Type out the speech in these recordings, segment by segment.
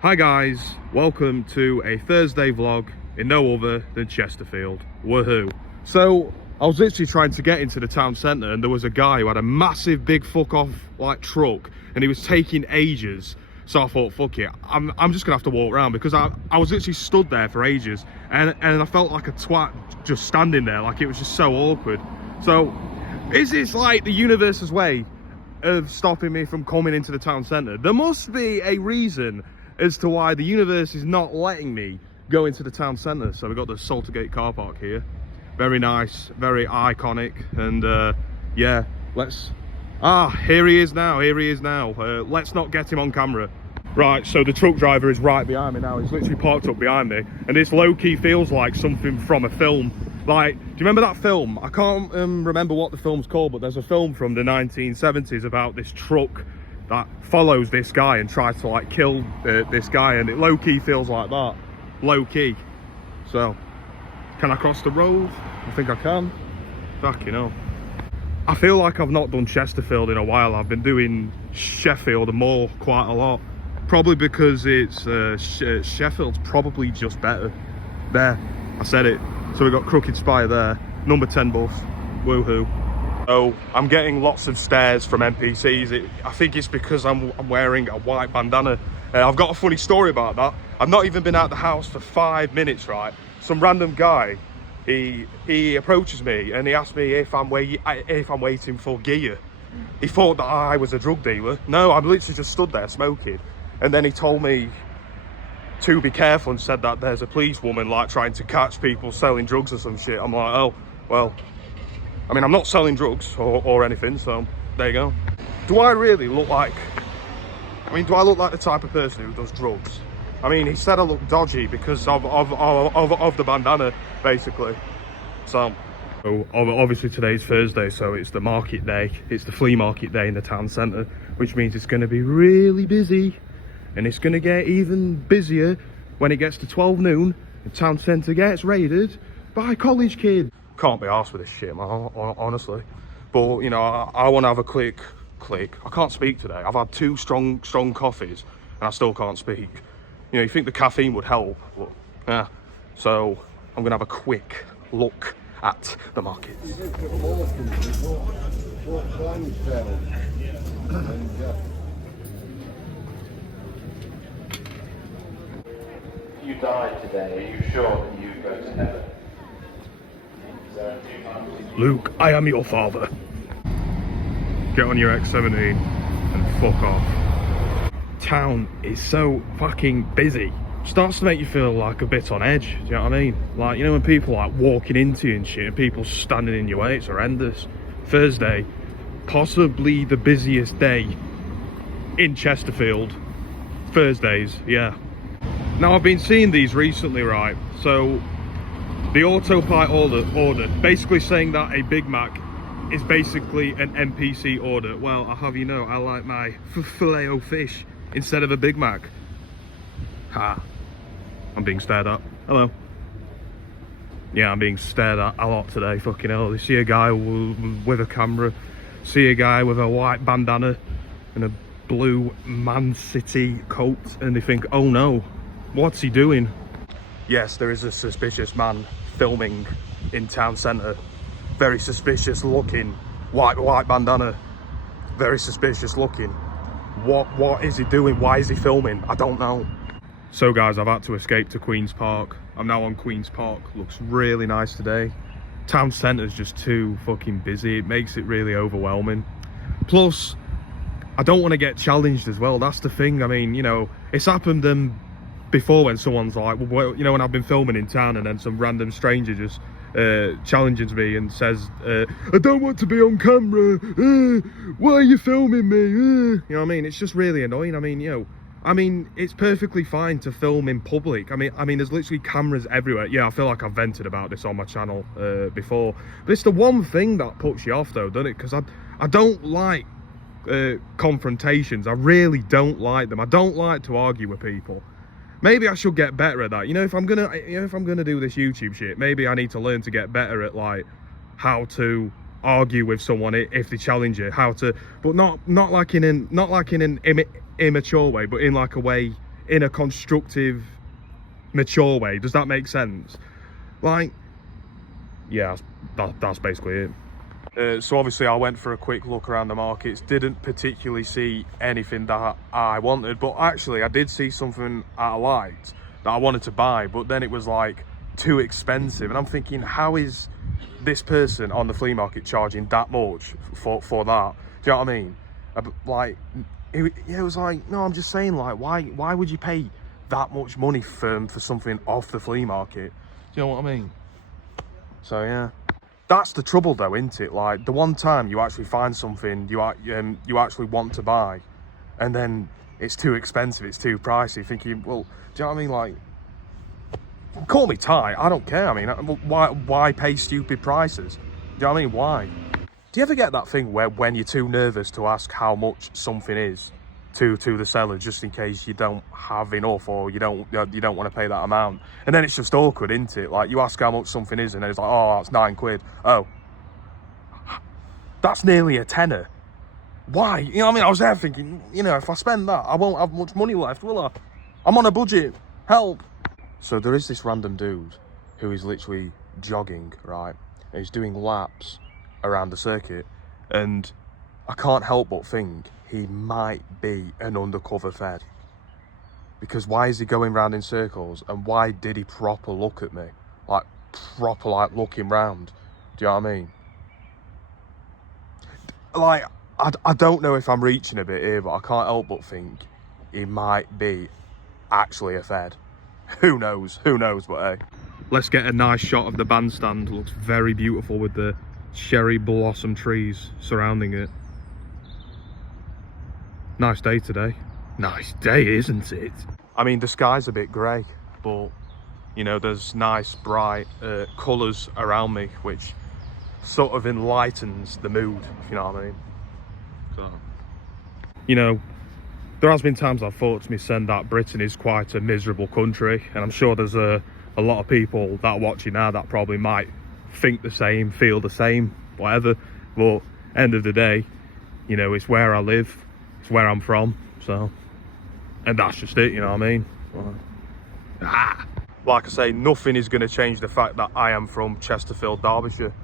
Hi guys, welcome to a Thursday vlog in no other than Chesterfield. Woohoo. So I was literally trying to get into the town centre and there was a guy who had a massive big fuck off like truck and he was taking ages. So I thought, fuck it, I'm just gonna have to walk around because I was literally stood there for ages and I felt like a twat just standing there, like it was just so awkward. So is this like the universe's way of stopping me from coming into the town centre? There must be a reason as to why the universe is not letting me go into the town centre. So we've got the Saltergate car park here. Very nice, very iconic, and yeah, here he is now, let's not get him on camera. Right, so the truck driver is right behind me now. He's literally parked up behind me, and this low-key feels like something from a film. Like, do you remember that film? I can't remember what the film's called, but there's a film from the 1970s about this truck that follows this guy and tries to like kill this guy, and it low-key feels like that. Low-key. So, can I cross the road? I think I can. Fucking hell. I feel like I've not done Chesterfield in a while. I've been doing Sheffield and more quite a lot. Probably because it's Sheffield's probably just better. There, I said it. So we've got Crooked Spire there, number 10 bus, woohoo. So I'm getting lots of stares from NPCs. I think it's because I'm wearing a white bandana. I've got a funny story about that. I've not even been out the house for 5 minutes, right? Some random guy, he approaches me and he asks me if I'm waiting for gear. He thought that I was a drug dealer. No, I'm literally just stood there smoking. And then he told me to be careful and said that there's a policewoman like trying to catch people selling drugs or some shit. I'm like, oh, well, I mean, I'm not selling drugs or anything, so there you go. Do I really look like, do I look like the type of person who does drugs? I mean, he said I look dodgy because of the bandana, basically. So obviously today's Thursday, so it's the market day. It's the flea market day in the town centre, which means it's going to be really busy. And it's going to get even busier when it gets to 12 noon. The town centre gets raided by college kids. Can't be arsed with this shit, man, honestly. But, you know, I want to have a quick. I can't speak today. I've had 2 strong coffees and I still can't speak. You know, you think the caffeine would help, but yeah. So I'm going to have a quick look at the market. If you died today, are you sure that you would go to heaven? Luke, I am your father. Get on your X17 and fuck off. Town is so fucking busy. Starts to make you feel like a bit on edge, do you know what I mean? Like, you know when people like walking into you and shit and people standing in your way, it's horrendous. Thursday, possibly the busiest day in Chesterfield. Thursdays, yeah. Now I've been seeing these recently, right? So the autopilot order, basically saying that a Big Mac is basically an NPC order. Well, I'll have you know, I like my filet-o-fish instead of a Big Mac. Ha. I'm being stared at. Hello. Yeah, I'm being stared at a lot today, fucking hell. They see a guy with a camera, see a guy with a white bandana and a blue Man City coat, and they think, oh no, what's he doing? Yes, there is a suspicious man filming in town centre. Very suspicious looking, white bandana. Very suspicious looking. What is he doing? Why is he filming? I don't know. So guys, I've had to escape to Queen's Park. I'm now on Queen's Park. Looks really nice today. Town centre's just too fucking busy. It makes it really overwhelming. Plus, I don't want to get challenged as well. That's the thing. I mean, you know, it's happened before when someone's like, well, you know, when I've been filming in town and then some random stranger just challenges me and says, I don't want to be on camera. Why are you filming me? You know what I mean? It's just really annoying. I mean, you know, it's perfectly fine to film in public. I mean, there's literally cameras everywhere. Yeah, I feel like I've vented about this on my channel before. But it's the one thing that puts you off though, doesn't it? Because I don't like confrontations. I really don't like them. I don't like to argue with people. Maybe I should get better at that. You know, if I'm gonna do this YouTube shit, maybe I need to learn to get better at like how to argue with someone if they challenge you, how to, but not like in an immature way, but in like a way in a constructive, mature way. Does that make sense? Like, yeah, that's basically it. So obviously I went for a quick look around the markets, didn't particularly see anything that I wanted, but actually I did see something I liked that I wanted to buy, but then it was like too expensive, and I'm thinking, how is this person on the flea market charging that much for that? Do you know what I mean? Like, it was like, no, I'm just saying, like, why would you pay that much money for something off the flea market? Do you know what I mean? So yeah, that's the trouble though, isn't it? Like, the one time you actually find something you actually want to buy, and then it's too expensive, it's too pricey, thinking, well, do you know what I mean? Like, call me tight, I don't care. I mean, why pay stupid prices? Do you know what I mean? Why? Do you ever get that thing where when you're too nervous to ask how much something is to the seller, just in case you don't have enough, or you don't want to pay that amount, and then it's just awkward, isn't it? Like, you ask how much something is, and then it's like, oh, that's £9. Oh, that's nearly a tenner. Why? You know what I mean? I was there thinking, you know, if I spend that, I won't have much money left, will I? I'm on a budget. Help. So there is this random dude who is literally jogging, right? And he's doing laps around the circuit, and I can't help but think he might be an undercover Fed. Because why is he going round in circles, and why did he proper look at me? Like, proper, like, looking round. Do you know what I mean? Like, I don't know if I'm reaching a bit here, but I can't help but think he might be actually a Fed. Who knows, but hey. Let's get a nice shot of the bandstand. It looks very beautiful with the cherry blossom trees surrounding it. Nice day today. Nice day, isn't it? I mean, the sky's a bit grey, but, you know, there's nice bright colours around me, which sort of enlightens the mood, if you know what I mean. So, you know, there has been times I've thought to myself that Britain is quite a miserable country, and I'm sure there's a lot of people that are watching now that probably might think the same, feel the same, whatever. But end of the day, you know, it's where I live, it's where I'm from, so, and that's just it, you know what I mean? Like I say, nothing is going to change the fact that I am from Chesterfield, Derbyshire.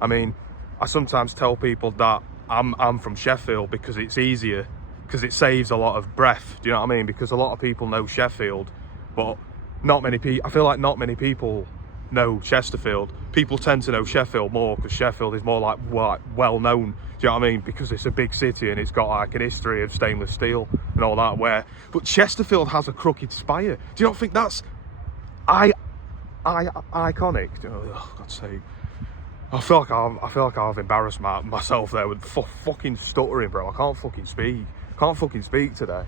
I mean, I sometimes tell people that I'm from Sheffield because it's easier, because it saves a lot of breath. Do you know what I mean? Because a lot of people know Sheffield, but not many people, I feel like not many people know Chesterfield. People tend to know Sheffield more because Sheffield is more like well known. Do you know what I mean? Because it's a big city and it's got like an history of stainless steel and all that. But Chesterfield has a crooked spire. Do you not think that's iconic? Oh, God's sake. I feel like I've embarrassed myself there with fucking stuttering, bro. I can't fucking speak today.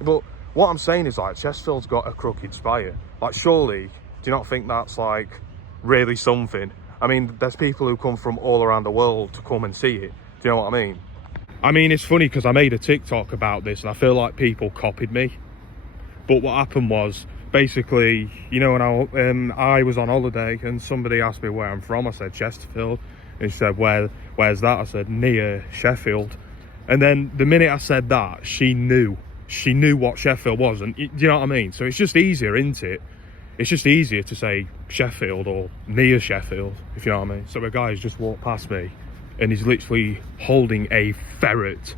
But what I'm saying is, like, Chesterfield's got a crooked spire. Like, surely, do you not think that's like really something? I mean, there's people who come from all around the world to come and see it. Do you know what I mean? I mean, it's funny because I made a TikTok about this and I feel like people copied me. But what happened was, basically, you know, when I was on holiday and somebody asked me where I'm from, I said Chesterfield. And she said, where's that? I said, near Sheffield. And then the minute I said that, she knew what Sheffield was. And do you know what I mean? So it's just easier, isn't it? It's just easier to say Sheffield or near Sheffield, if you know what I mean. So a guy's just walked past me and he's literally holding a ferret.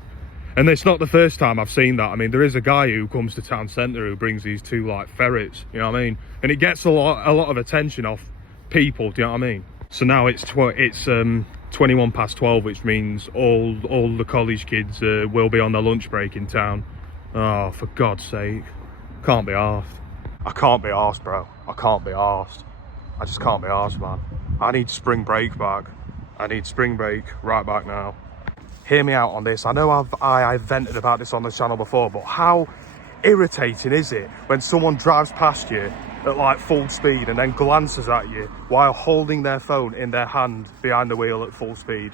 And it's not the first time I've seen that. I mean, there is a guy who comes to town centre who brings these two, like, ferrets, you know what I mean? And it gets a lot of attention off people, do you know what I mean? So now it's 21 past 12, which means all the college kids will be on their lunch break in town. Oh, for God's sake. Can't be arsed. I can't be arsed, bro. I can't be arsed. I just can't be arsed, man. I need spring break back. I need spring break right back now. Hear me out on this. I know I've vented about this on the channel before, but how irritating is it when someone drives past you at like full speed and then glances at you while holding their phone in their hand behind the wheel at full speed?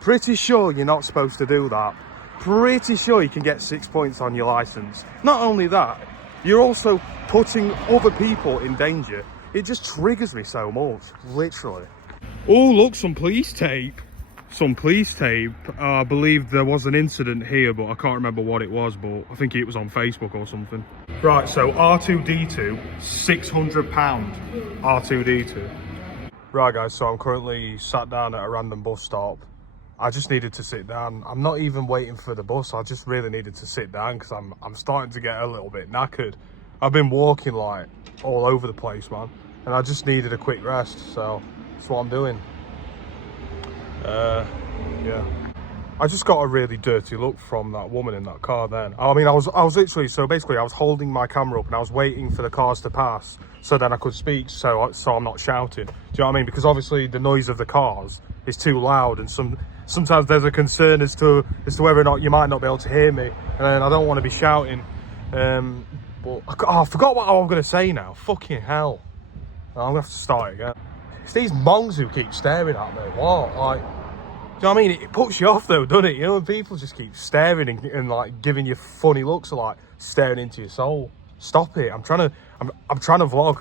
Pretty sure you're not supposed to do that. Pretty sure you can get 6 points on your license. Not only that, you're also putting other people in danger. It just triggers me so much, literally. Oh, look, some police tape. some police tape. I believe there was an incident here, but I can't remember what it was, but I think it was on Facebook or something. Right, so R2D2, £600 R2D2. Right guys, so I'm currently sat down at a random bus stop. I just needed to sit down. I'm not even waiting for the bus, I just really needed to sit down because I'm starting to get a little bit knackered. I've been walking like all over the place, man, and I just needed a quick rest, so that's what I'm doing. Yeah. I just got a really dirty look from that woman in that car then. I mean, I was literally, so basically I was holding my camera up and I was waiting for the cars to pass so then I could speak, so I'm not shouting. Do you know what I mean? Because obviously the noise of the cars is too loud, and sometimes there's a concern as to whether or not you might not be able to hear me, and I don't want to be shouting. But I forgot what I was going to say now. Fucking hell. I'm going to have to start again. It's these mongs who keep staring at me. What? Like, do you know what I mean? It puts you off though, doesn't it? You know, when people just keep staring and like giving you funny looks, or like staring into your soul. Stop it. I'm trying to vlog.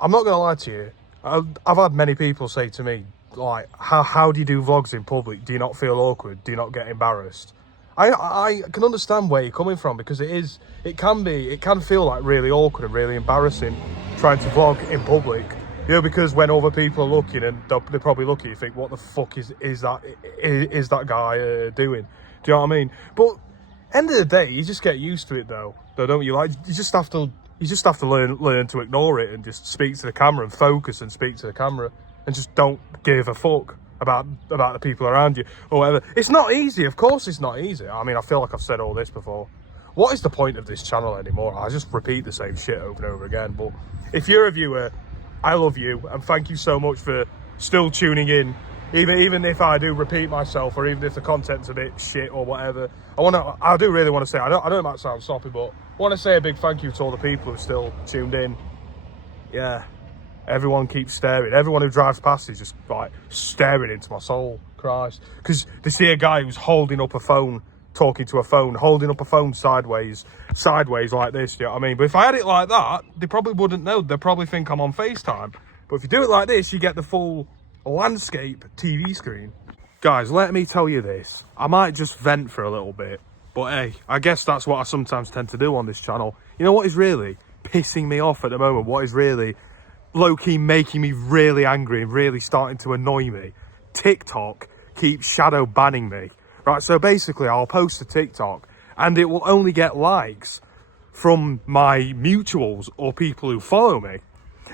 I'm not gonna lie to you. I've had many people say to me, like, how do you do vlogs in public? Do you not feel awkward? Do you not get embarrassed? I can understand where you're coming from, because it can feel like really awkward and really embarrassing trying to vlog in public. You know, because when other people are looking, and they're probably looking, you think, what the fuck is that guy doing? Do you know what I mean? But end of the day, you just get used to it though, don't you? Like, you just have to learn to ignore it and just speak to the camera and focus and speak to the camera and just don't give a fuck about the people around you or whatever. It's not easy, of course it's not easy. I mean, I feel like I've said all this before. What is the point of this channel anymore? I just repeat the same shit over and over again. But if you're a viewer, I love you, and thank you so much for still tuning in, even if I do repeat myself, or even if the content's a bit shit or whatever. I do really want to say, I know it might sound sloppy, but I want to say a big thank you to all the people who are still tuned in. Yeah, everyone keeps staring. Everyone who drives past is just like staring into my soul. Christ, because they see a guy who's holding up a phone, talking to a phone, holding up a phone sideways like this, you know what I mean? But if I had it like that, they probably wouldn't know. They'd probably think I'm on FaceTime. But if you do it like this, you get the full landscape TV screen. Guys, let me tell you this. I might just vent for a little bit, but hey, I guess that's what I sometimes tend to do on this channel. You know what is really pissing me off at the moment? What is really low-key making me really angry and really starting to annoy me? TikTok keeps shadow banning me. Right, so basically I'll post a TikTok and it will only get likes from my mutuals or people who follow me,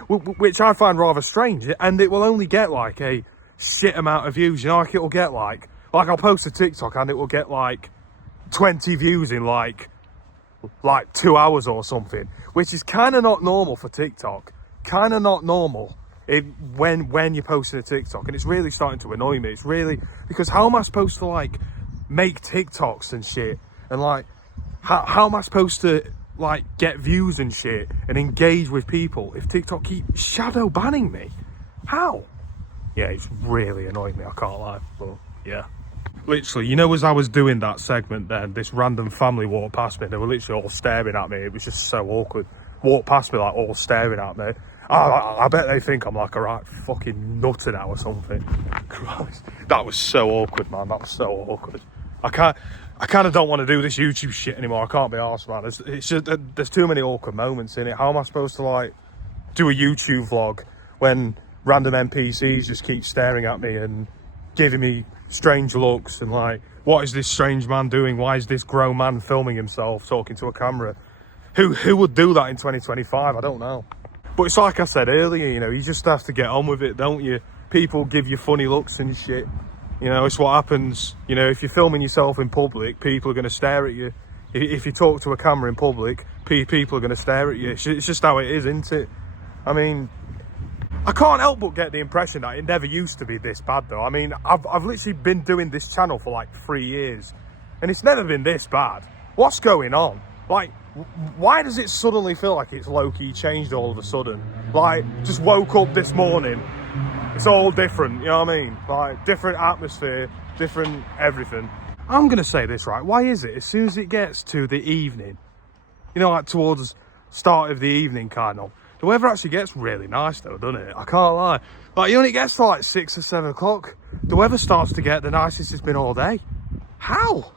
which I find rather strange, and it will only get like a shit amount of views. You know, like it'll get like I'll post a TikTok and it will get like 20 views in like 2 hours or something, which is kind of not normal for TikTok. Kind of not normal when you're posting a TikTok, and it's really starting to annoy me. It's really, because how am I supposed to like make TikToks and shit, and like how am I supposed to like get views and shit and engage with people if TikTok keeps shadow banning me? How? Yeah, it's really annoying me, I can't lie. But yeah, literally, you know, as I was doing that segment then, this random family walked past me. They were literally all staring at me. It was just so awkward. Walked past me like all staring at me. I bet they think I'm like a right fucking nutter now or something. Christ, that was so awkward, man. That was so awkward. I kind of don't want to do this YouTube shit anymore. I can't be arsed, man. It's just, there's too many awkward moments in it. How am I supposed to like do a YouTube vlog when random NPCs just keep staring at me and giving me strange looks, and like, what is this strange man doing? Why is this grown man filming himself talking to a camera? Who would do that in 2025? I don't know. But it's like I said earlier, you know, you just have to get on with it, don't you? People give you funny looks and shit. You know, it's what happens. You know, if you're filming yourself in public, people are going to stare at you. If you talk to a camera in public, people are going to stare at you. It's just how it is, isn't it? I mean, I can't help but get the impression that it never used to be this bad, though. I mean, I've literally been doing this channel for like 3 years, and it's never been this bad. What's going on? Like, why does it suddenly feel like it's low-key changed all of a sudden? Like, just woke up this morning, it's all different, you know what I mean? Like, different atmosphere, different everything. I'm gonna say this, right? Why is it as soon as it gets to the evening, you know, like towards start of the evening kind of, the weather actually gets really nice though, doesn't it? I can't lie. Like, you only gets to like 6 or 7 o'clock, the weather starts to get the nicest it's been all day. How?